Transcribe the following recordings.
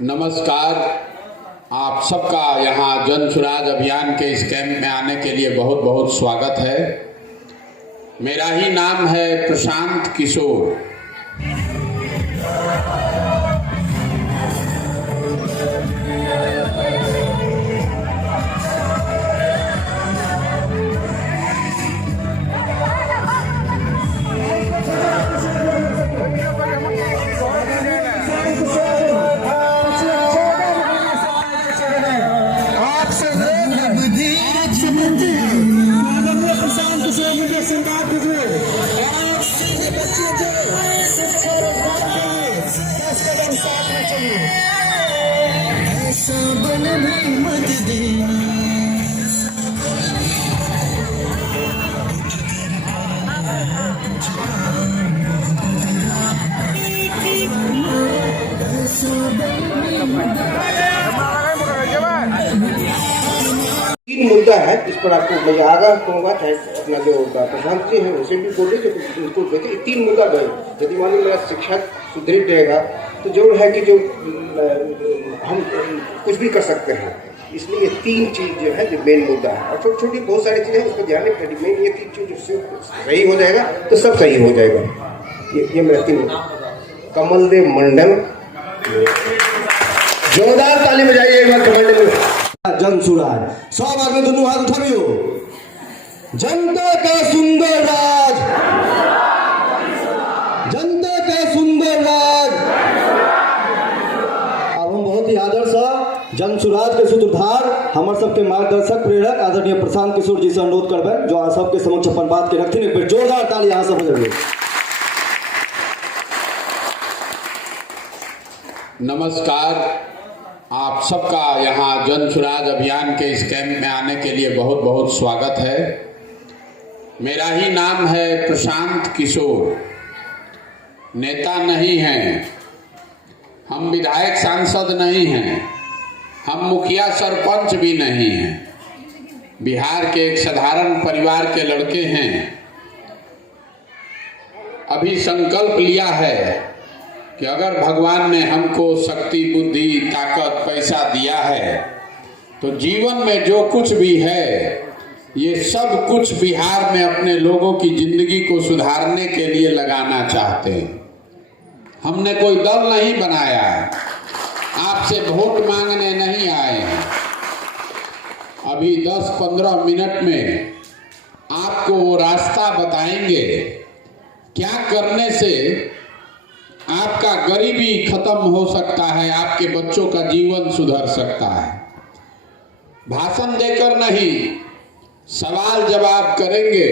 नमस्कार। आप सबका यहाँ जन सुराज अभियान के इस कैंप में आने के लिए बहुत बहुत स्वागत है। मेरा ही नाम है प्रशांत किशोर। तीन मुद्दा है, इस पर आपको मैं आगाह कहूँगा, चाहे अपना जो प्रशांत जी है उसे भी बोले कि उनको देखे। तीन मुद्दा गए, यदि मान लो मेरा शिक्षा सुदृढ़ रहेगा तो जरूर है कि जो हम कुछ भी कर सकते हैं। इसलिए ये तीन चीज़ जो है जो मेन मुद्दा है, और छोटी छोटी बहुत सारी चीज़ें उसको ध्यान रखनी। मेन ये तीन चीज़ जो सही हो जाएगा तो सब सही हो जाएगा। ये मेरा तीन कमल देव मंडल, जोरदार ताली बजाइए एक बार कमल देव। जन सुराज सब आगे दोनों हाथ उठाइयो। जनता का सुंदर राज, जनता का सुंदर राज। अब हम बहुत ही आदर से जन सुराज के सूत्रधार हमारे सबके मार्गदर्शक प्रेरक आदरणीय प्रशांत किशोर जी से अनुरोध करबे जो अहाँ सबके समक्ष अपन बात के रखथिन। एक बेर जोरदार ताली अहाँ सब बजाइए। नमस्कार। आप सबका यहाँ जन सुराज अभियान के इस कैंप में आने के लिए बहुत बहुत स्वागत है। मेरा ही नाम है प्रशांत किशोर। नेता नहीं हैं, हम विधायक सांसद नहीं हैं, हम मुखिया सरपंच भी नहीं हैं। बिहार के एक साधारण परिवार के लड़के हैं। अभी संकल्प लिया है कि अगर भगवान ने हमको शक्ति, बुद्धि, ताकत, पैसा दिया है तो जीवन में जो कुछ भी है ये सब कुछ बिहार में अपने लोगों की जिंदगी को सुधारने के लिए लगाना चाहते हैं। हमने कोई दल नहीं बनाया है, आपसे वोट मांगने नहीं आए हैं। अभी 10-15 मिनट में आपको वो रास्ता बताएंगे क्या करने से आपका गरीबी खत्म हो सकता है, आपके बच्चों का जीवन सुधर सकता है। भाषण देकर नहीं, सवाल जवाब करेंगे।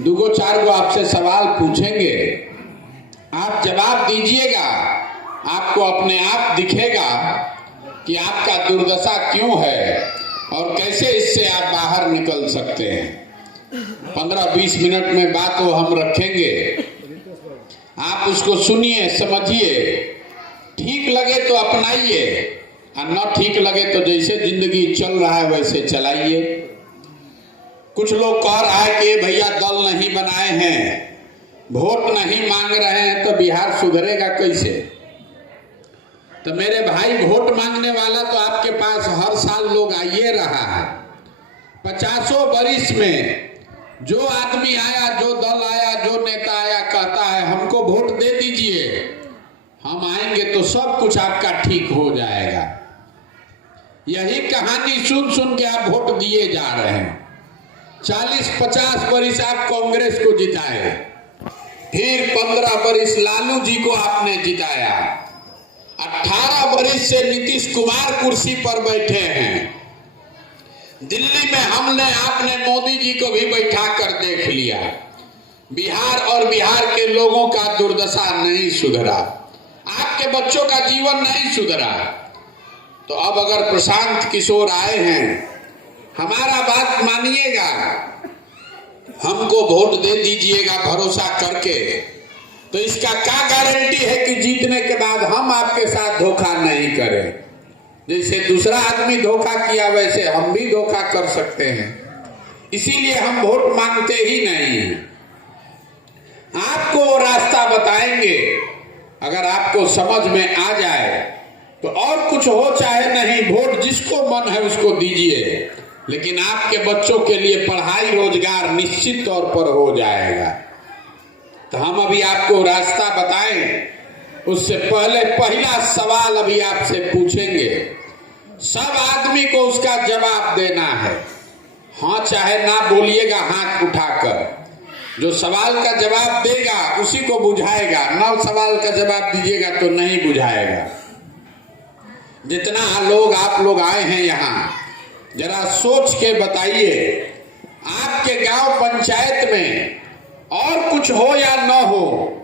दुगो चार गो आपसे सवाल पूछेंगे, आप जवाब दीजिएगा। आपको अपने आप दिखेगा कि आपका दुर्दशा क्यों है और कैसे इससे आप बाहर निकल सकते हैं। 15-20 मिनट में बात वो हम रखेंगे, आप उसको सुनिए, समझिए। ठीक लगे तो अपनाइए और न ठीक लगे तो जैसे जिंदगी चल रहा है वैसे चलाइए। कुछ लोग कह रहा है कि भैया दल नहीं बनाए हैं, वोट नहीं मांग रहे हैं तो बिहार सुधरेगा कैसे। तो मेरे भाई, वोट मांगने वाला तो आपके पास हर साल लोग आइए रहा है। 50 वर्ष में जो आदमी आया, जो दल आया, जो नेता आया, कहता है हमको वोट दे दीजिए, हम आएंगे तो सब कुछ आपका ठीक हो जाएगा। यही कहानी सुन सुन के आप वोट दिए जा रहे हैं। 40-50 वर्ष आप कांग्रेस को जिताए, फिर 15 वर्ष लालू जी को आपने जिताया, 18 वर्ष से नीतीश कुमार कुर्सी पर बैठे हैं। दिल्ली में हमने आपने मोदी जी को भी बैठा कर देख लिया। बिहार और बिहार के लोगों का दुर्दशा नहीं सुधरा, आपके बच्चों का जीवन नहीं सुधरा। तो अब अगर प्रशांत किशोर आए हैं, हमारा बात मानिएगा, हमको वोट दे दीजिएगा भरोसा करके। तो इसका क्या गारंटी है कि जीतने के बाद हम आपके साथ धोखा नहीं करें। जैसे दूसरा आदमी धोखा किया वैसे हम भी धोखा कर सकते हैं। इसीलिए हम वोट मांगते ही नहीं हैं। आपको वो रास्ता बताएंगे, अगर आपको समझ में आ जाए तो और कुछ हो चाहे नहीं, वोट जिसको मन है उसको दीजिए, लेकिन आपके बच्चों के लिए पढ़ाई रोजगार निश्चित तौर पर हो जाएगा। तो हम अभी आपको रास्ता बताएं, उससे पहले पहला सवाल अभी आपसे पूछेंगे, सब आदमी को उसका जवाब देना है। हाँ चाहे ना बोलिएगा हाथ उठाकर, जो सवाल का जवाब देगा उसी को बुझाएगा, ना सवाल का जवाब दीजिएगा तो नहीं बुझाएगा। जितना लोग आप लोग आए हैं यहाँ, जरा सोच के बताइए, आपके गांव पंचायत में और कुछ हो या न हो,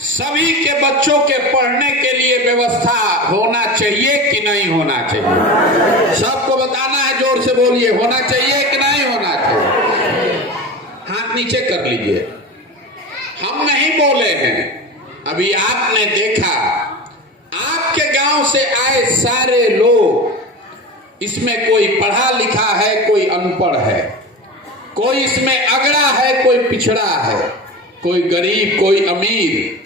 सभी के बच्चों के पढ़ने के लिए व्यवस्था होना चाहिए कि नहीं होना चाहिए? सबको बताना है, जोर से बोलिए, होना चाहिए कि नहीं होना चाहिए? हाथ नीचे कर लीजिए। हम नहीं बोले हैं, अभी आपने देखा, आपके गांव से आए सारे लोग, इसमें कोई पढ़ा लिखा है, कोई अनपढ़ है, कोई इसमें अगड़ा है, कोई पिछड़ा है, कोई गरीब, कोई अमीर,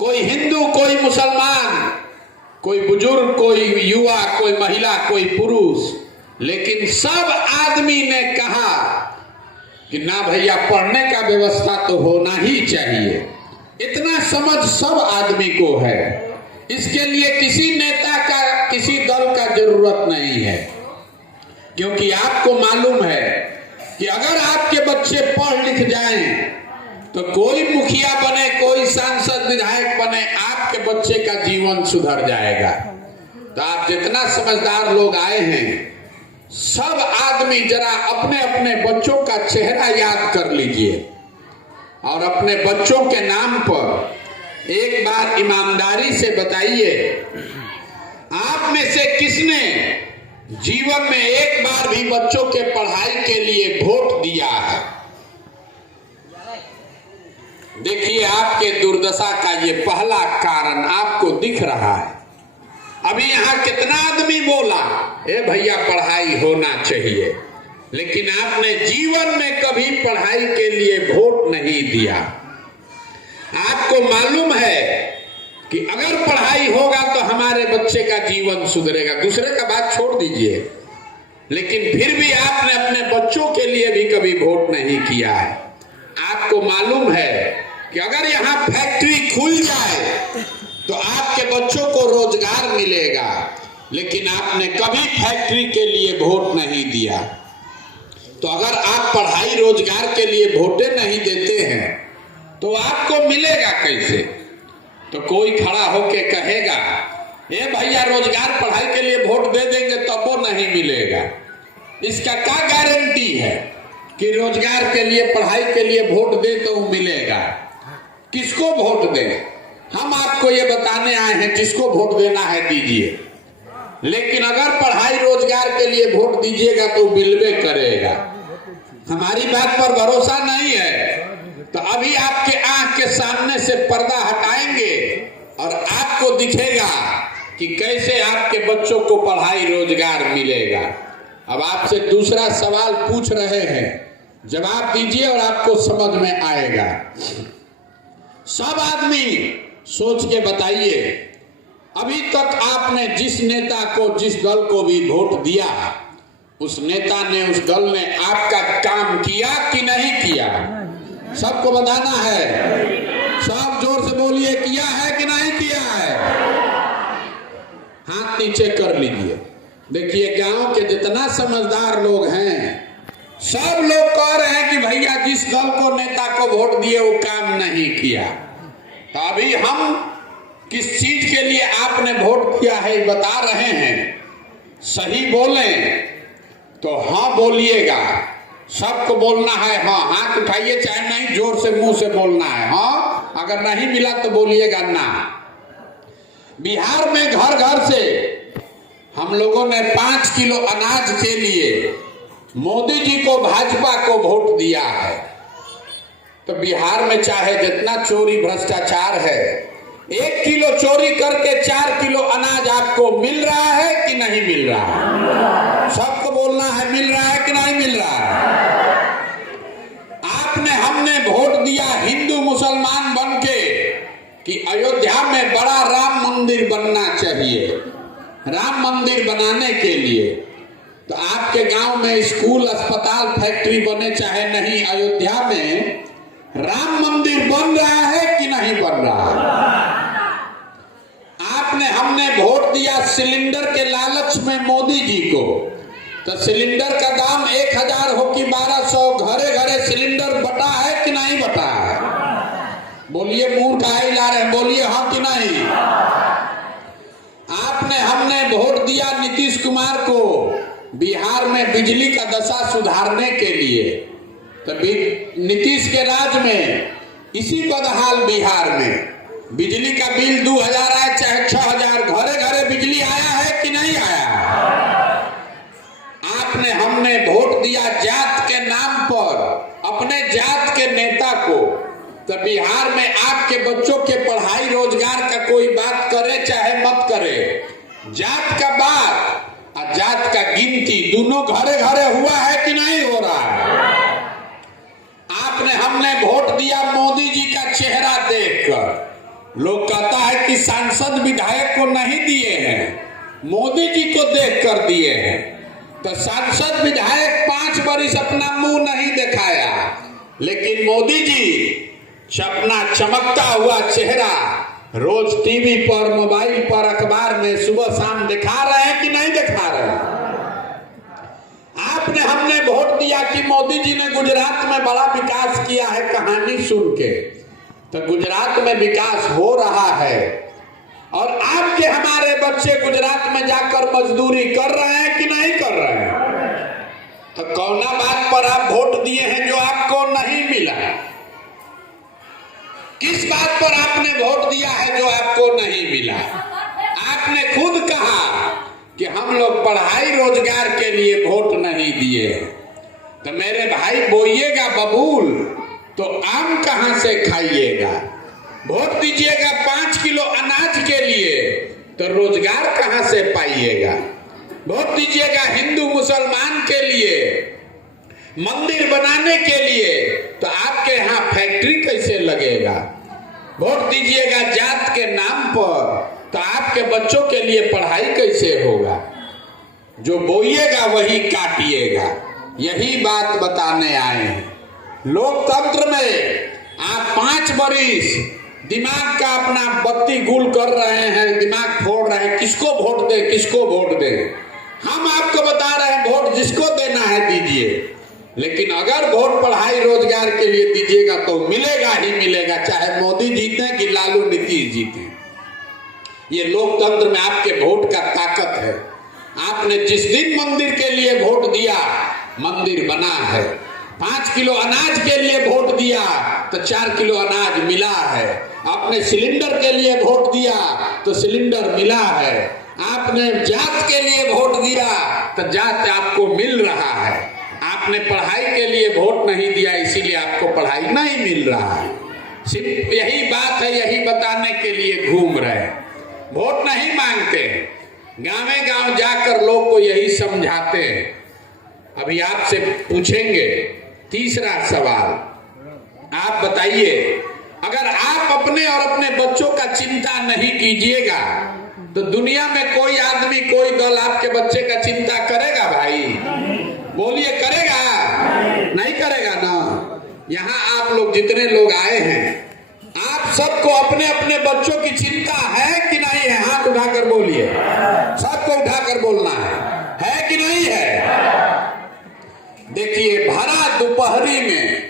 कोई हिंदू, कोई मुसलमान, कोई बुजुर्ग, कोई युवा, कोई महिला, कोई पुरुष, लेकिन सब आदमी ने कहा कि ना भैया पढ़ने का व्यवस्था तो होना ही चाहिए। इतना समझ सब आदमी को है, इसके लिए किसी नेता का, किसी दल का जरूरत नहीं है, क्योंकि आपको मालूम है कि अगर आपके बच्चे पढ़ लिख जाएं तो कोई मुखिया बने, कोई सांसद विधायक बने, आपके बच्चे का जीवन सुधर जाएगा। तो आप जितना समझदार लोग आए हैं, सब आदमी जरा अपने अपने बच्चों का चेहरा याद कर लीजिए और अपने बच्चों के नाम पर एक बार ईमानदारी से बताइए, आप में से किसने जीवन में एक बार भी बच्चों के पढ़ाई के लिए वोट दिया है? देखिए, आपके दुर्दशा का ये पहला कारण आपको दिख रहा है। अभी यहाँ कितना आदमी बोला, ए भैया पढ़ाई होना चाहिए, लेकिन आपने जीवन में कभी पढ़ाई के लिए वोट नहीं दिया। आपको मालूम है कि अगर पढ़ाई होगा तो हमारे बच्चे का जीवन सुधरेगा, दूसरे का बात छोड़ दीजिए, लेकिन फिर भी आपने अपने बच्चों के लिए भी कभी वोट नहीं किया है। आपको मालूम है कि अगर यहाँ फैक्ट्री खुल जाए तो आपके बच्चों को रोजगार मिलेगा, लेकिन आपने कभी फैक्ट्री के लिए वोट नहीं दिया। तो अगर आप पढ़ाई रोजगार के लिए वोटें नहीं देते हैं तो आपको मिलेगा कैसे? तो कोई खड़ा होके कहेगा, ए भैया रोजगार पढ़ाई के लिए वोट दे देंगे तब वो नहीं मिलेगा। इसका क्या गारंटी है कि रोजगार के लिए, पढ़ाई के लिए वोट दे तो मिलेगा? किसको वोट दें? हम आपको ये बताने आए हैं, जिसको वोट देना है दीजिए, लेकिन अगर पढ़ाई रोजगार के लिए वोट दीजिएगा तो मिलवे करेगा। हमारी बात पर भरोसा नहीं है तो अभी आपके आंख के सामने से पर्दा हटाएंगे और आपको दिखेगा कि कैसे आपके बच्चों को पढ़ाई रोजगार मिलेगा। अब आपसे दूसरा सवाल पूछ रहे हैं, जवाब दीजिए और आपको समझ में आएगा। सब आदमी सोच के बताइए, अभी तक आपने जिस नेता को, जिस दल को भी वोट दिया, उस नेता ने, उस दल ने आपका काम किया कि नहीं किया? सबको बताना है, सब जोर से बोलिए, किया है कि नहीं किया है? हाथ नीचे कर लीजिए। देखिए, गांव के जितना समझदार लोग हैं, सब लोग कह रहे हैं कि भैया जिस दल को, नेता को वोट दिए वो काम नहीं किया। तो अभी हम किस चीज के लिए आपने वोट किया है बता रहे हैं। सही बोलें तो हाँ बोलिएगा, सबको बोलना है हाँ। हाथ उठाइए, चाहे नहीं, जोर से मुंह से बोलना है हाँ। अगर नहीं मिला तो बोलिएगा ना। बिहार में घर घर से हम लोगों ने 5 किलो अनाज के लिए मोदी जी को, भाजपा को वोट दिया है। तो बिहार में चाहे जितना चोरी भ्रष्टाचार है, 1 किलो चोरी करके 4 किलो अनाज आपको मिल रहा है कि नहीं मिल रहा है? सबको बोलना है, मिल रहा है कि नहीं मिल रहा है? आपने, हमने वोट दिया हिंदू मुसलमान बन के कि अयोध्या में बड़ा राम मंदिर बनना चाहिए राम मंदिर बनाने के लिए। तो आपके गांव में स्कूल, अस्पताल, फैक्ट्री बने चाहे नहीं, अयोध्या में राम मंदिर बन रहा है कि नहीं बन रहा है? हमने वोट दिया सिलेंडर के लालच में मोदी जी को, तो सिलेंडर का दाम 1000 हो कि 1200, घरे घरे सिलेंडर बटा है कि नहीं बटा है? बोलिए, मूर्ख काहे ला रहे हैं, बोलिए हाँ कि नहीं? हमने वोट दिया नीतीश कुमार को बिहार में बिजली का दशा सुधारने के लिए, तो नीतीश के राज में इसी बदहाल बिहार में बिजली का बिल 2000 आए चाहे 6000, घरे घरे बिजली आया है कि नहीं आया? हमने वोट दिया जात के नाम पर अपने जात के नेता को, तो बिहार में आपके बच्चों के पढ़ाई रोजगार का कोई बात करे चाहे मत करे, जात का बात और जात का गिनती दोनों घरे घरे हुआ है कि नहीं हो रहा है? हमने वोट दिया मोदी जी का चेहरा देखकर। लोग कहता है कि सांसद विधायक को नहीं दिए हैं, मोदी जी को देखकर दिए हैं। तो सांसद विधायक 5 वर्ष अपना मुंह नहीं दिखाया, लेकिन मोदी जी अपना चमकता हुआ चेहरा रोज टीवी पर, मोबाइल पर, अखबार में सुबह शाम दिखा रहे हैं कि नहीं दिखा रहे हैं? हमने वोट दिया कि मोदी जी ने गुजरात में बड़ा विकास किया है, कहानी सुन के। तो गुजरात में विकास हो रहा है और आपके हमारे बच्चे गुजरात में जाकर मजदूरी कर रहे हैं कि नहीं कर रहे हैं? तो कौना बात पर आप वोट दिए हैं जो आपको नहीं मिला? किस बात पर आपने वोट दिया है जो आपको नहीं मिला? आपने खुद कहा कि हम लोग पढ़ाई रोजगार के लिए वोट नहीं दिए। तो मेरे भाई, बोइएगा बबूल तो आम कहां से खाइएगा? वोट दीजिएगा 5 किलो अनाज के लिए तो रोजगार कहां से पाइएगा? वोट दीजिएगा हिंदू मुसलमान के लिए, मंदिर बनाने के लिए, तो आपके यहाँ फैक्ट्री कैसे लगेगा? वोट दीजिएगा जात के नाम पर तो आपके बच्चों के लिए पढ़ाई कैसे होगा? जो बोइएगा वही काटिएगा, यही बात बताने आए हैं। लोकतंत्र में आप 5 वर्ष दिमाग का अपना बत्ती गुल कर रहे हैं, दिमाग फोड़ रहे हैं, किसको वोट दे, किसको वोट दे। हम आपको बता रहे हैं वोट जिसको देना है दीजिए, लेकिन अगर वोट पढ़ाई रोजगार के लिए दीजिएगा तो मिलेगा ही मिलेगा, चाहे मोदी जीते कि लालू नीतीश जीते। ये लोकतंत्र में आपके वोट का ताकत है। आपने जिस दिन मंदिर के लिए वोट दिया, मंदिर बना है। 5 किलो अनाज के लिए वोट दिया तो 4 किलो अनाज मिला है। आपने सिलेंडर के लिए वोट दिया तो सिलेंडर मिला है। आपने जात के लिए वोट दिया तो जात आपको मिल रहा है। आपने पढ़ाई के लिए वोट नहीं दिया, इसीलिए आपको पढ़ाई नहीं मिल रहा है। सिर्फ यही बात है, यही बताने के लिए घूम रहे हैं। वोट नहीं मांगते, गांवे गांव जाकर लोग को यही समझाते हैं। अभी आपसे पूछेंगे तीसरा सवाल, आप बताइए, अगर आप अपने और अपने बच्चों का चिंता नहीं कीजिएगा तो दुनिया में कोई आदमी, कोई दल आपके बच्चे का चिंता करेगा? भाई बोलिए, करेगा? नहीं करेगा ना। यहाँ आप लोग जितने लोग आए हैं, आप सबको अपने अपने बच्चों की चिंता है कि नहीं है? हाथ उठाकर बोलिए, सबको उठाकर बोलना है कि नहीं है? देखिए, भरा दोपहरी में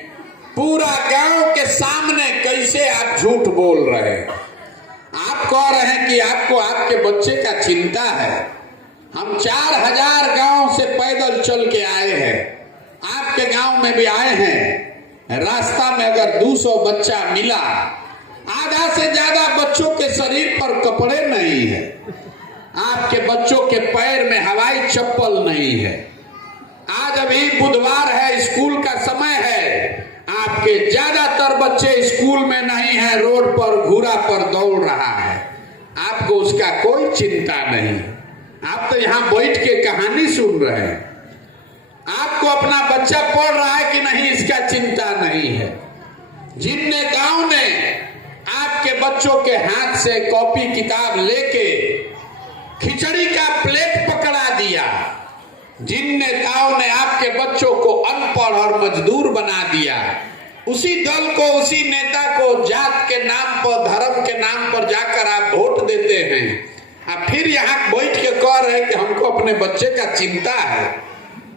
पूरा गांव के सामने कैसे आप झूठ बोल रहे हैं। आप कह रहे हैं कि आपको आपके बच्चे का चिंता है। हम 4000 गांव से पैदल चल के आए हैं, आपके गांव में भी आए हैं। रास्ता में अगर 200 बच्चा मिला, आधा से ज्यादा बच्चों के शरीर पर कपड़े नहीं है, आपके बच्चों के पैर में हवाई चप्पल नहीं है। आज अभी बुधवार है, स्कूल का समय है, आपके ज्यादातर बच्चे स्कूल में नहीं है, रोड पर घूरा पर दौड़ रहा है। आपको उसका कोई चिंता नहीं। आप तो यहाँ बैठ के कहानी सुन रहे हैं। आपको अपना बच्चा पढ़ रहा है कि नहीं, इसका चिंता नहीं है। जिन नेताओं ने आपके बच्चों के हाथ से कॉपी किताब लेके खिचड़ी का प्लेट पकड़ा दिया। जिन नेताओं ने आपके बच्चों को अनपढ़ और मजदूर बना दिया, उसी दल को, उसी नेता को जात के नाम पर, धर्म के नाम पर जाकर आप वोट देते हैं। आप फिर यहाँ बैठ के कह रहे हैं कि हमको अपने बच्चे का चिंता है।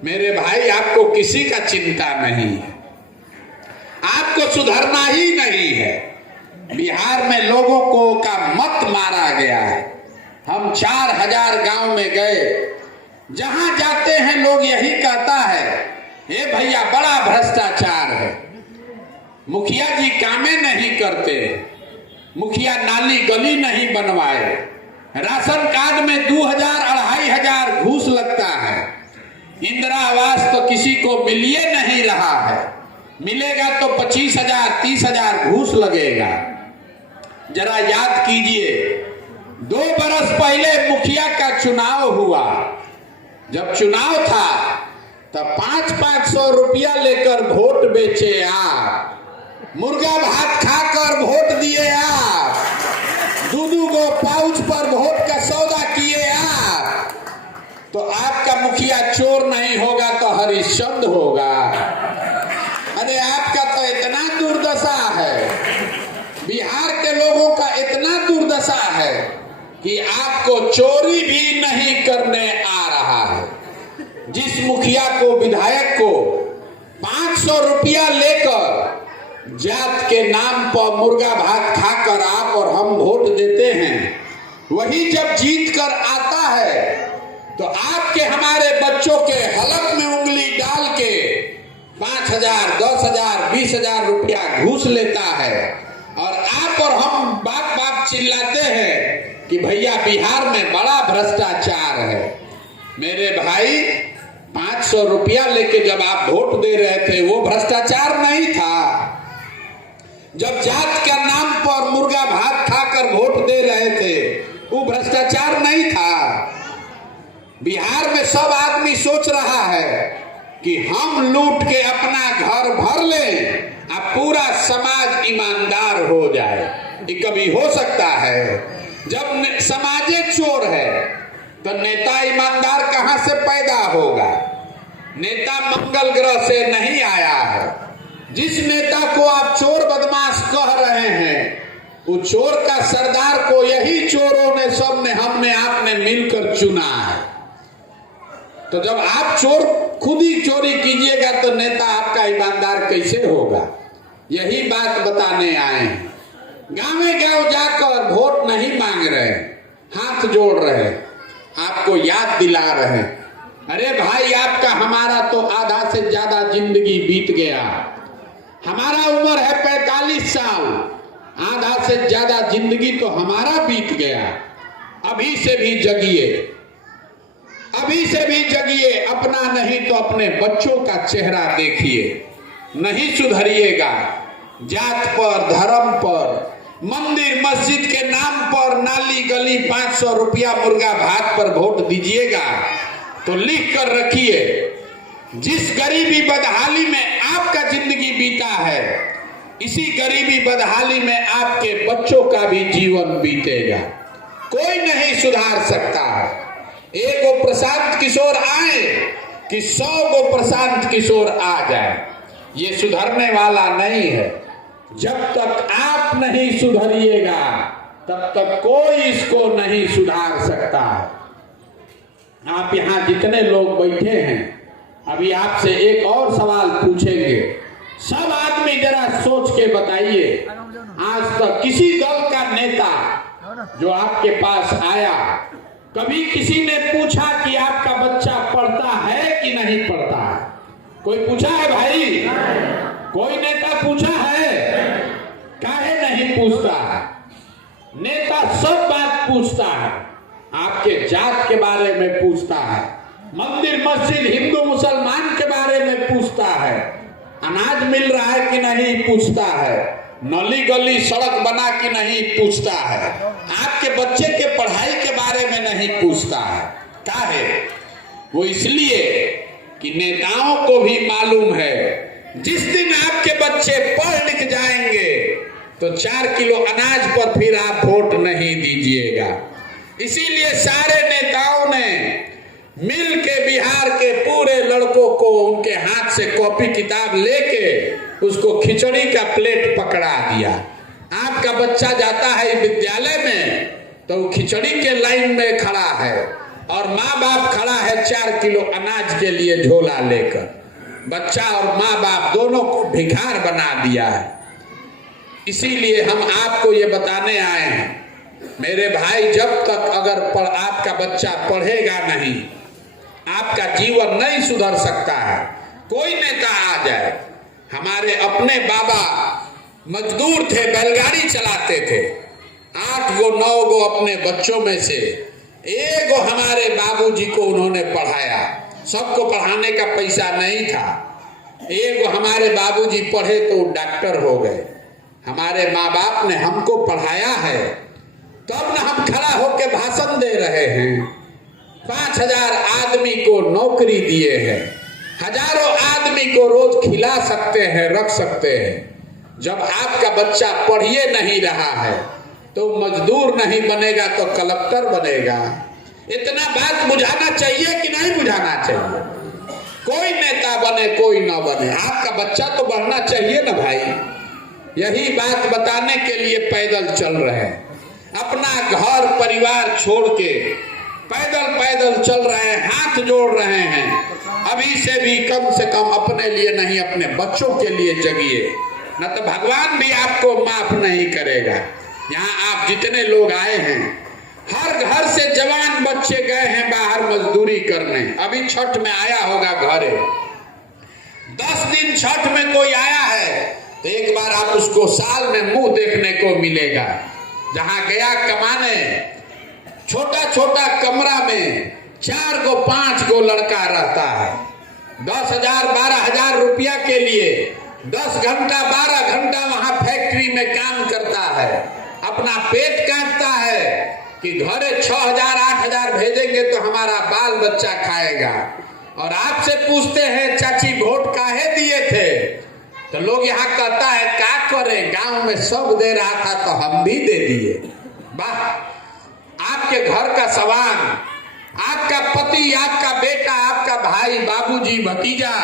मेरे भाई, आपको किसी का चिंता नहीं है, आपको सुधरना ही नहीं है। बिहार में लोगों को का मत मारा गया है। हम 4000 गांव में गए, जहां जाते हैं लोग यही कहता है, हे भैया बड़ा भ्रष्टाचार है, मुखिया जी कामें नहीं करते, मुखिया नाली गली नहीं बनवाए, राशन कार्ड में 2000-2500 घूस लगता है, इंदिरा आवास तो किसी को मिलिए नहीं रहा है, मिलेगा तो 25,000-30,000 घूस लगेगा। जरा याद कीजिए, 2 बरस पहले मुखिया का चुनाव हुआ। जब चुनाव था तब 500-500 रुपया लेकर वोट बेचे आप, मुर्गा भात खाकर वोट दिए आप, 2-2 गो पाउच पर वोट का सौदा किए आप। तो आपका मुखिया चोर नहीं होगा तो हरिश्चंद्र होगा। अरे आपका तो इतना दुर्दशा है, बिहार के लोगों का इतना दुर्दशा है कि आपको चोरी भी नहीं करने आ रहा है। जिस मुखिया को, विधायक को 500 रुपया लेकर जात के नाम पर मुर्गा भात खाकर आप और हम वोट देते हैं, वही जब जीत कर आता है तो आपके, हमारे बच्चों के हलक में उंगली डाल के 5,000, 10,000, 20,000 रुपया घूस लेता है। और आप और हम बात बात चिल्लाते हैं कि भैया बिहार में बड़ा भ्रष्टाचार है। मेरे भाई, 500 रुपया लेके जब आप वोट दे रहे थे वो भ्रष्टाचार नहीं था। जब जात के नाम पर मुर्गा भात खाकर वोट दे रहे थे वो भ्रष्टाचार नहीं था। बिहार में सब आदमी सोच रहा है कि हम लूट के अपना घर भर लें, अब पूरा समाज ईमानदार हो जाए। ये कभी हो सकता है? जब समाजे चोर है तो नेता ईमानदार कहां से पैदा होगा? नेता मंगल ग्रह से नहीं आया है। जिस नेता को आप चोर बदमाश कह रहे हैं, वो चोर का सरदार को यही चोरों ने, सबने, हमने, आपने मिलकर चुना है। तो जब आप चोर खुद ही चोरी कीजिएगा तो नेता आपका ईमानदार कैसे होगा? यही बात बताने आए हैं। गाँव गाँव जाकर वोट नहीं मांग रहे, हाथ जोड़ रहे, आपको याद दिला रहे, अरे भाई आपका, हमारा तो आधा से ज्यादा जिंदगी बीत गया। हमारा उम्र है 45 साल, आधा से ज्यादा जिंदगी तो हमारा बीत गया। अभी से भी जगिए, अभी से भी जगिए। अपना नहीं तो अपने बच्चों का चेहरा देखिए। नहीं सुधरिएगा, जात पर, धर्म पर, मंदिर मस्जिद के नाम पर, नाली गली 500 रुपया मुर्गा भात पर वोट दीजिएगा तो लिख कर रखिए, जिस गरीबी बदहाली में आपका जिंदगी बीता है, इसी गरीबी बदहाली में आपके बच्चों का भी जीवन बीतेगा। कोई नहीं सुधार सकता है। एक वो प्रशांत किशोर आए कि 100 गो प्रशांत किशोर आ जाए, ये सुधरने वाला नहीं है। जब तक आप नहीं सुधरिएगा तब तक कोई इसको नहीं सुधार सकता है। आप यहाँ जितने लोग बैठे हैं, अभी आपसे एक और सवाल पूछेंगे। सब आदमी जरा सोच के बताइए, आज तक किसी दल का नेता जो आपके पास आया, कभी किसी ने पूछा कि आपका बच्चा पढ़ता है कि नहीं पढ़ता है? कोई पूछा है भाई? कोई नेता पूछा है? काहे नहीं पूछता है? नेता सब बात पूछता है। आपके जात के बारे में पूछता है, मंदिर मस्जिद हिंदू मुसलमान के बारे में पूछता है, अनाज मिल रहा है कि नहीं पूछता है, नली गली सड़क बना कि नहीं पूछता है, आपके बच्चे के पढ़ाई के बारे में नहीं पूछता है। काहे? वो इसलिए कि नेताओं को भी मालूम है, जिस दिन आपके बच्चे पढ़ लिख जाएंगे तो 4 किलो अनाज पर फिर आप वोट नहीं दीजिएगा। इसीलिए सारे नेता मिल के बिहार के पूरे लड़कों को उनके हाथ से कॉपी किताब लेके उसको खिचड़ी का प्लेट पकड़ा दिया। आपका बच्चा जाता है विद्यालय में तो वो खिचड़ी के लाइन में खड़ा है और माँ बाप खड़ा है 4 किलो अनाज के लिए झोला लेकर। बच्चा और माँ बाप दोनों को भिखार बना दिया है। इसीलिए हम आपको ये बताने आए हैं, मेरे भाई, जब तक अगर आपका बच्चा पढ़ेगा नहीं, आपका जीवन नहीं सुधर सकता है। कोई नेता आ जाए, हमारे अपने बाबा मजदूर थे, बैलगाड़ी चलाते थे, 8 गो 9 गो अपने बच्चों में से एगो हमारे बाबूजी को उन्होंने पढ़ाया। सबको पढ़ाने का पैसा नहीं था। एगो हमारे बाबूजी पढ़े तो डॉक्टर हो गए। हमारे माँ बाप ने हमको पढ़ाया है, तब न हम खड़ा होकर भाषण दे रहे हैं। 5000 आदमी को नौकरी दिए हैं, हजारों आदमी को रोज खिला सकते हैं, रख सकते हैं। जब आपका बच्चा पढ़िए नहीं रहा है तो मजदूर नहीं बनेगा तो कलेक्टर बनेगा। इतना बात बुझाना चाहिए कि नहीं बुझाना चाहिए? कोई नेता बने कोई ना बने, आपका बच्चा तो बढ़ना चाहिए ना भाई। यही बात बताने के लिए पैदल चल रहे हैं, अपना घर परिवार छोड़ के पैदल पैदल चल रहे हैं, हाथ जोड़ रहे हैं। अभी से भी कम से कम अपने लिए नहीं, अपने बच्चों के लिए जगिए, न तो भगवान भी आपको माफ नहीं करेगा। यहाँ आप जितने लोग आए हैं, हर घर से जवान बच्चे गए हैं बाहर मजदूरी करने। अभी छठ में आया होगा घरे, 10 दिन छठ में कोई आया है तो एक बार आप उसको साल में मुंह देखने को मिलेगा। जहां गया कमाने, छोटा छोटा कमरा में 4 गो 5 गो लड़का रहता है। 10,000 12,000 रुपया के लिए 10 घंटा 12 घंटा वहां फैक्ट्री में काम करता है, अपना पेट काटता है कि घरे 6,000 8,000 भेजेंगे तो हमारा बाल बच्चा खाएगा। और आपसे पूछते हैं चाची वोट काहे दिए थे, तो लोग यहाँ कहता है क्या करें, गांव में सब दे रहा था तो हम भी दे दिए। वाह, आपके घर का सवाल, आपका पति, आपका बेटा, आपका भाई, बाबूजी, भतीजा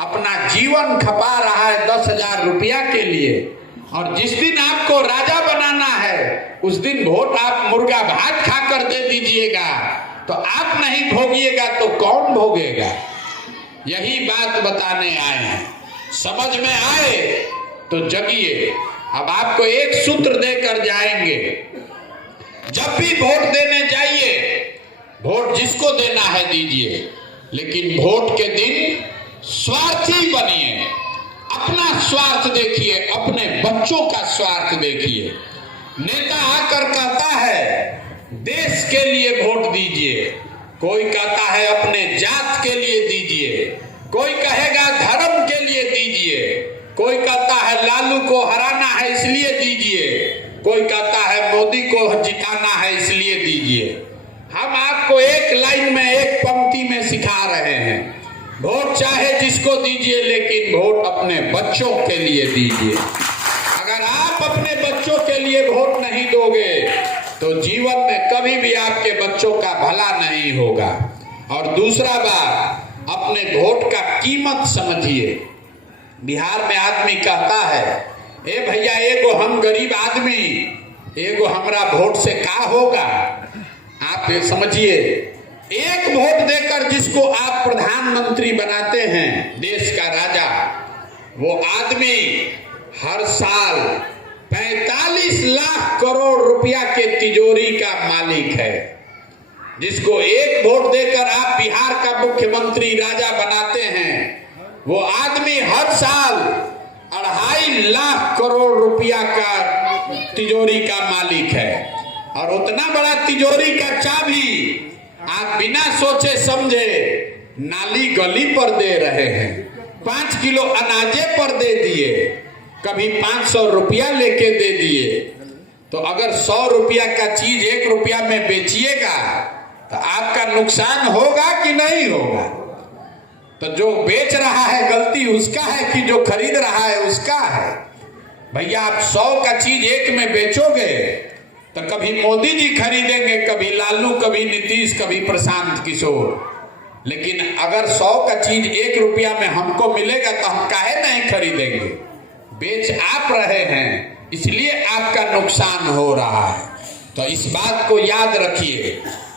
अपना जीवन खपा रहा है 10,000 रुपया के लिए। और जिस दिन आपको राजा बनाना है उस दिन वोट आप मुर्गा भात खाकर दे दीजिएगा, तो आप नहीं भोगिएगा तो कौन भोगेगा? यही बात बताने आए हैं। समझ में आए तो जगिए। अब आपको एक सूत्र देकर जाएंगे, जब भी वोट देने जाइए, वोट जिसको देना है दीजिए, लेकिन वोट के दिन स्वार्थी बनिए। अपना स्वार्थ देखिए, अपने बच्चों का स्वार्थ देखिए। नेता आकर कहता है देश के लिए वोट दीजिए, कोई कहता है अपने जात के लिए दीजिए, कोई कहेगा धर्म के लिए दीजिए, कोई कहता है लालू को हराना है इसलिए दीजिए, कोई कहता है मोदी को जिताना है इसलिए दीजिए। हम आपको एक लाइन में, एक पंक्ति में सिखा रहे हैं, वोट चाहे जिसको दीजिए, लेकिन वोट अपने बच्चों के लिए दीजिए। अगर आप अपने बच्चों के लिए वोट नहीं दोगे तो जीवन में कभी भी आपके बच्चों का भला नहीं होगा। और दूसरा बात, अपने वोट का कीमत समझिए। बिहार में आदमी कहता है ए भैया, एगो हम गरीब आदमी, एगो हमरा वोट से का होगा? आप ये समझिए, एक वोट देकर जिसको आप प्रधानमंत्री बनाते हैं, देश का राजा, वो आदमी हर साल 45 लाख करोड़ रुपया के तिजोरी का मालिक है। जिसको एक वोट देकर आप बिहार का मुख्यमंत्री राजा बनाते हैं, वो आदमी हर साल 2.5 लाख करोड़ रुपया का तिजोरी का मालिक है। और उतना बड़ा तिजोरी का चाबी आप बिना सोचे समझे नाली गली पर दे रहे हैं। 5 किलो अनाजे पर दे दिए, कभी 500 रुपया लेके दे दिए। तो अगर 100 रुपया का चीज 1 रुपया में बेचिएगा तो आपका नुकसान होगा कि नहीं होगा? तो जो बेच रहा है गलती उसका है कि जो खरीद रहा है उसका है? भैया, आप 100 का चीज 1 में बेचोगे तो कभी मोदी जी खरीदेंगे, कभी लालू, कभी नीतीश, कभी प्रशांत किशोर। लेकिन अगर 100 का चीज 1 रुपया में हमको मिलेगा तो हम काहे नहीं खरीदेंगे? बेच आप रहे हैं, इसलिए आपका नुकसान हो रहा है। तो इस बात को याद रखिए,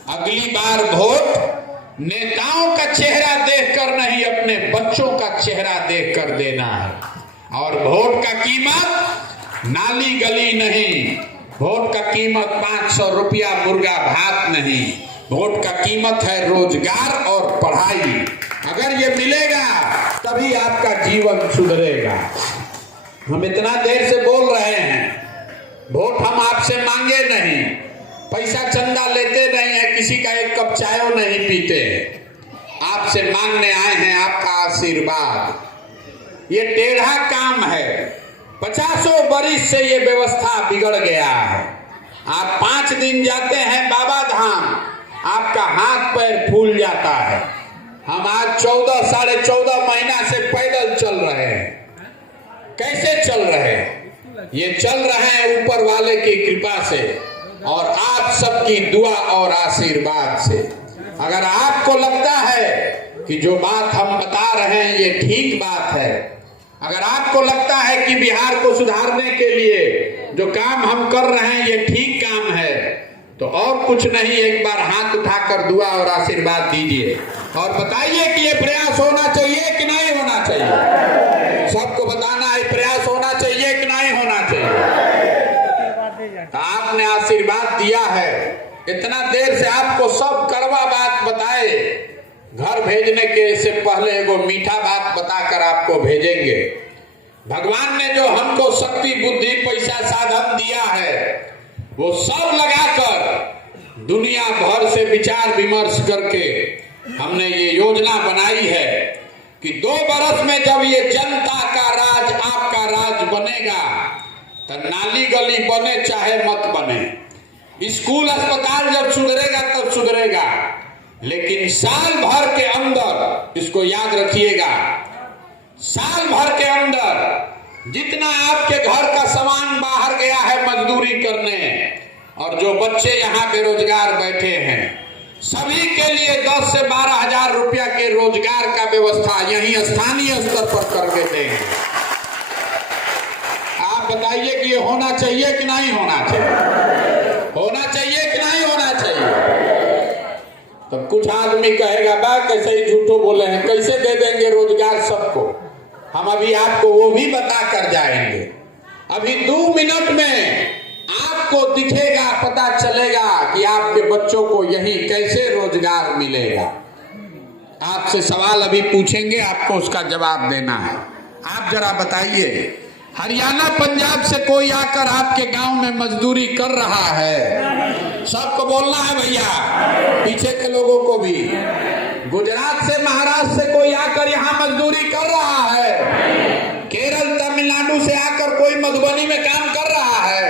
अगली बार वोट नेताओं का चेहरा देखकर नहीं, अपने बच्चों का चेहरा देखकर देना है। और वोट का कीमत नाली गली नहीं, वोट का कीमत 500 रुपया मुर्गा भात नहीं, वोट का कीमत है रोजगार और पढ़ाई। अगर ये मिलेगा तभी आपका जीवन सुधरेगा। हम इतना देर से बोल रहे हैं, वोट हम आपसे मांगे नहीं, पैसा चंदा लेते नहीं है, किसी का एक कप चाय नहीं पीते, आपसे मांगने आए हैं आपका आशीर्वाद। ये टेढ़ा काम है, 50 बरिस से ये व्यवस्था बिगड़ गया है। आप 5 दिन जाते हैं बाबा धाम, आपका हाथ पैर फूल जाता है। हम आज 14 साढ़े 14 महीना से पैदल चल रहे हैं। कैसे चल रहे हैं? ये चल रहे हैं ऊपर वाले की कृपा से और आप सबकी दुआ और आशीर्वाद से। अगर आपको लगता है कि जो बात हम बता रहे हैं ये ठीक बात है, अगर आपको लगता है कि बिहार को सुधारने के लिए जो काम हम कर रहे हैं ये ठीक काम है, तो और कुछ नहीं, एक बार हाथ उठाकर दुआ और आशीर्वाद दीजिए और बताइए कि ये प्रयास होना चाहिए कि नहीं होना चाहिए। सबको बताना है प्रयास होना चाहिए कि नहीं होना चाहिए। आपने आशीर्वाद दिया है, इतना देर से आपको सब कड़वा बात बताए, घर भेजने के से पहले एगो मीठा बात बताकर आपको भेजेंगे। भगवान ने जो हमको शक्ति, बुद्धि, पैसा, साधन दिया है वो सब लगाकर दुनिया भर से विचार विमर्श करके हमने ये योजना बनाई है कि 2 बरस में जब ये जनता का राज, आपका राज बनेगा तो नाली गली बने चाहे मत बने, स्कूल अस्पताल जब सुधरेगा तब सुधरेगा, लेकिन साल भर के अंदर, इसको याद रखिएगा, साल भर के अंदर जितना आपके घर का सामान बाहर गया है मजदूरी करने, और जो बच्चे यहाँ बेरोजगार बैठे हैं, सभी के लिए 10 से 12 हजार रुपया के रोजगार का व्यवस्था यही स्थानीय स्तर पर करके देंगे। आप बताइए कि ये होना चाहिए कि नहीं होना चाहिए? होना चाहिए कि नहीं होना चाहिए? तो कुछ आदमी कहेगा बा कैसे ही झूठो बोले हैं, कैसे दे देंगे रोजगार सबको? हम अभी आपको वो भी बता कर जाएंगे। अभी 2 मिनट में आपको दिखेगा, पता चलेगा कि आपके बच्चों को यही कैसे रोजगार मिलेगा। आपसे सवाल अभी पूछेंगे, आपको उसका जवाब देना है। आप जरा बताइए, हरियाणा पंजाब से कोई आकर आपके गांव में मजदूरी कर रहा है? सबको बोलना है भैया, पीछे के लोगों को भी। गुजरात से, महाराष्ट्र से कोई आकर यहाँ मजदूरी कर रहा है? केरल, तमिलनाडु से आकर कोई मधुबनी में काम कर रहा है?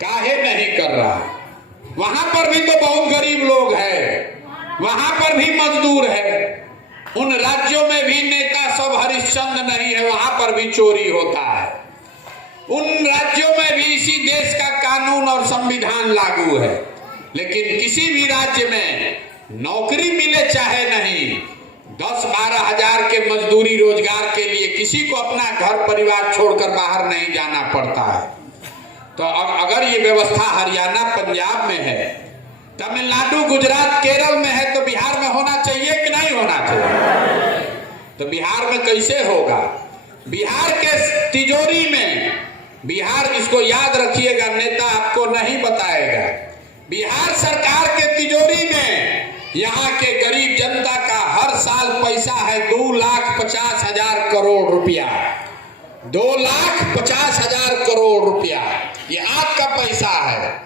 काहे नहीं कर रहा? वहां पर भी तो बहुत गरीब लोग हैं, वहां पर भी मजदूर है। उन राज्यों में भी नेता सब हरिश्चंद्र नहीं है, वहां पर भी चोरी होता है। उन राज्यों में भी इसी देश का कानून और संविधान लागू है, लेकिन किसी भी राज्य में नौकरी मिले चाहे नहीं, 10-12 हजार के मजदूरी रोजगार के लिए किसी को अपना घर परिवार छोड़कर बाहर नहीं जाना पड़ता है। तो अगर ये व्यवस्था हरियाणा पंजाब में है, तमिलनाडु, गुजरात, केरल में है, तो बिहार में होना चाहिए कि नहीं होना चाहिए? तो बिहार में कैसे होगा? बिहार के तिजोरी में, बिहार, इसको याद रखिएगा, नेता आपको नहीं बताएगा, बिहार सरकार के तिजोरी में यहाँ के गरीब जनता का हर साल पैसा है 2,50,000 करोड़ रुपया। 2,50,000 करोड़ रुपया ये आपका पैसा है।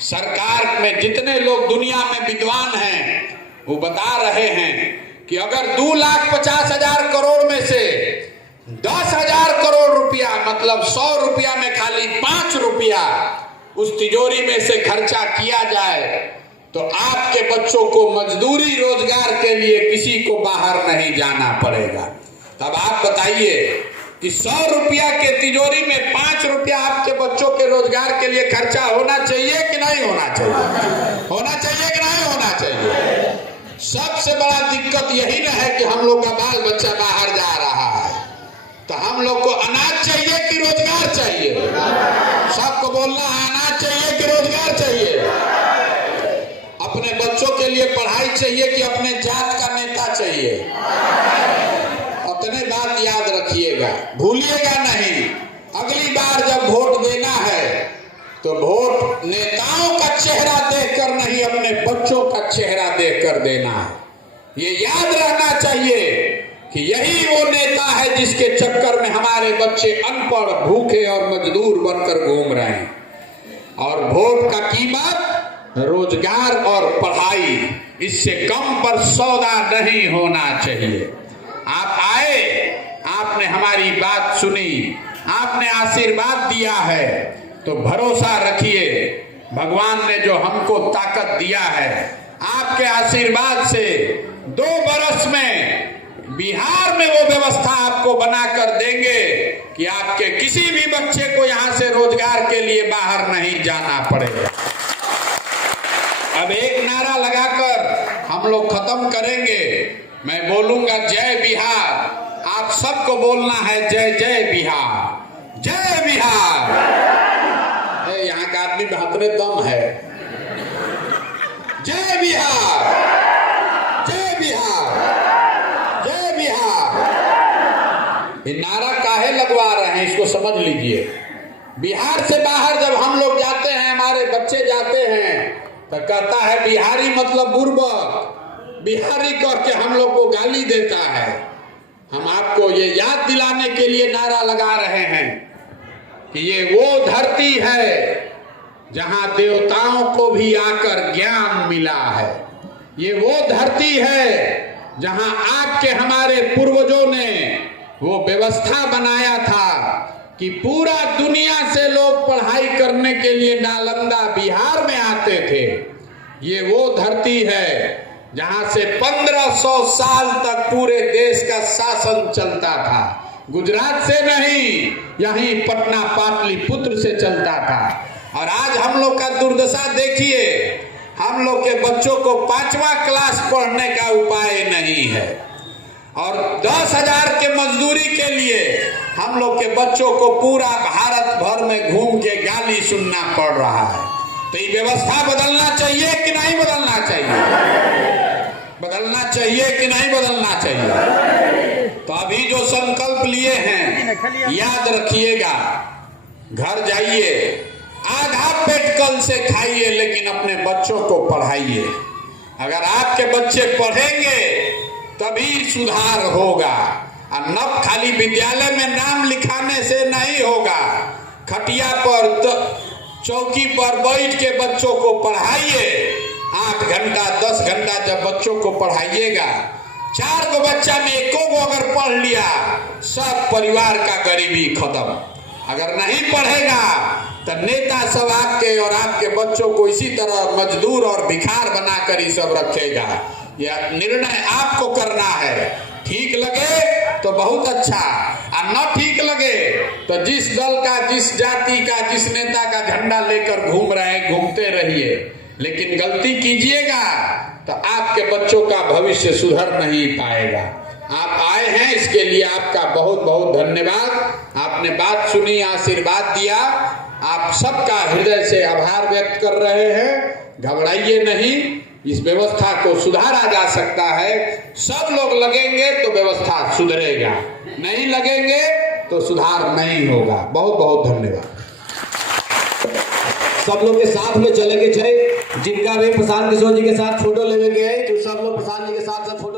सरकार में जितने लोग दुनिया में विद्वान हैं वो बता रहे हैं कि अगर 2,50,000 करोड़ में से 10,000 करोड़ रुपया, मतलब 100 रुपया में खाली 5 रुपया उस तिजोरी में से खर्चा किया जाए तो आपके बच्चों को मजदूरी रोजगार के लिए किसी को बाहर नहीं जाना पड़ेगा। तब आप बताइए कि 100 रुपया के तिजोरी में 5 रुपया आपके बच्चों के रोजगार के लिए खर्चा होना चाहिए कि नहीं होना चाहिए? होना चाहिए कि नहीं होना चाहिए? सबसे बड़ा दिक्कत यही ना है कि हम लोग का बाल बच्चा बाहर जा रहा है, तो हम लोग को अनाज चाहिए कि रोजगार चाहिए? सबको बोलना है, अनाज चाहिए कि रोजगार चाहिए? अपने बच्चों के लिए पढ़ाई चाहिए कि अपने जात का नेता चाहिए? अपने बात याद रखिएगा, भूलिएगा नहीं। अगली बार जब वोट देना है तो वोट नेताओं का चेहरा देखकर नहीं, अपने बच्चों का चेहरा देखकर देना है। ये याद रहना चाहिए कि यही वो नेता है जिसके चक्कर में हमारे बच्चे अनपढ़, भूखे और मजदूर बनकर घूम रहे हैं। और वोट का कीमत रोजगार और पढ़ाई, इससे कम पर सौदा नहीं होना चाहिए। आप आए, आपने हमारी बात सुनी, आपने आशीर्वाद दिया है, तो भरोसा रखिए भगवान ने जो हमको ताकत दिया है, आपके आशीर्वाद से 2 बरस में बिहार में वो व्यवस्था आपको बनाकर देंगे कि आपके किसी भी बच्चे को यहां से रोजगार के लिए बाहर नहीं जाना पड़ेगा। अब एक नारा लगाकर हम लोग खत्म करेंगे। मैं बोलूंगा जय बिहार, आप सबको बोलना है जय जय बिहार, जय बिहार। यहाँ का आदमी में हतरे दम है। जय बिहार, जय बिहार, जय बिहार। ये नारा काहे लगवा रहे हैं इसको समझ लीजिए। बिहार से बाहर जब हम लोग जाते हैं, हमारे बच्चे जाते हैं, तो कहता है बिहारी मतलब बुर्बक, बिहारी कह के हम लोग को गाली देता है। हम आपको ये याद दिलाने के लिए नारा लगा रहे हैं कि ये वो धरती है जहां देवताओं को भी आकर ज्ञान मिला है। ये वो धरती है जहां आपके हमारे पूर्वजों ने वो व्यवस्था बनाया था कि पूरा दुनिया से लोग पढ़ाई करने के लिए नालंदा बिहार में आते थे। ये वो धरती है जहां से 1500 साल तक पूरे देश का शासन चलता था। गुजरात से नहीं, यहीं पटना पाटलिपुत्र से चलता था। और आज हम लोग का दुर्दशा देखिए, हम लोग के बच्चों को 5वां क्लास पढ़ने का उपाय नहीं है, और 10,000 के मजदूरी के लिए हम लोग के बच्चों को पूरा भारत भर में घूम के गाली सुनना पड़ रहा है। तो ये व्यवस्था बदलना चाहिए कि नहीं बदलना चाहिए? बदलना चाहिए कि नहीं बदलना चाहिए? तो अभी जो संकल्प लिए हैं याद रखिएगा, घर जाइए, आधा पेट कल से खाइए, लेकिन अपने बच्चों को पढ़ाइए। अगर आपके बच्चे पढ़ेंगे तभी सुधार होगा, और न खाली विद्यालय में नाम लिखाने से नहीं होगा। खटिया पर चौकी पर बैठ के बच्चों को पढ़ाइए। 8 घंटा 10 घंटा जब बच्चों को पढ़ाइएगा, 4 गो बच्चा में 1 गो अगर पढ़ लिया, सब परिवार का गरीबी खत्म। अगर नहीं पढ़ेगा तो नेता सब आपके और आपके बच्चों को इसी तरह मजदूर और भिखार बनाकर ही सब रखेगा। यह निर्णय आपको करना है। ठीक लगे तो बहुत अच्छा, और न ठीक लगे तो जिस दल का, जिस जाति का, जिस नेता का झंडा लेकर घूम रहे हैं, घूमते रहिए। लेकिन गलती कीजिएगा तो आपके बच्चों का भविष्य सुधर नहीं पाएगा। आप आए हैं, इसके लिए आपका बहुत बहुत धन्यवाद। आपने बात सुनी, आशीर्वाद दिया, आप सबका हृदय से आभार व्यक्त कर रहे हैं। घबराइए नहीं, इस व्यवस्था को सुधारा जा सकता है। सब लोग लगेंगे तो व्यवस्था सुधरेगा, नहीं लगेंगे तो सुधार नहीं होगा। बहुत बहुत धन्यवाद। सब लोग के साथ में चलेंगे। जय जिनका भी प्रशांत किशोर जी के साथ फोटो लेने गए, तो सब लोग प्रशांत जी के साथ फोटो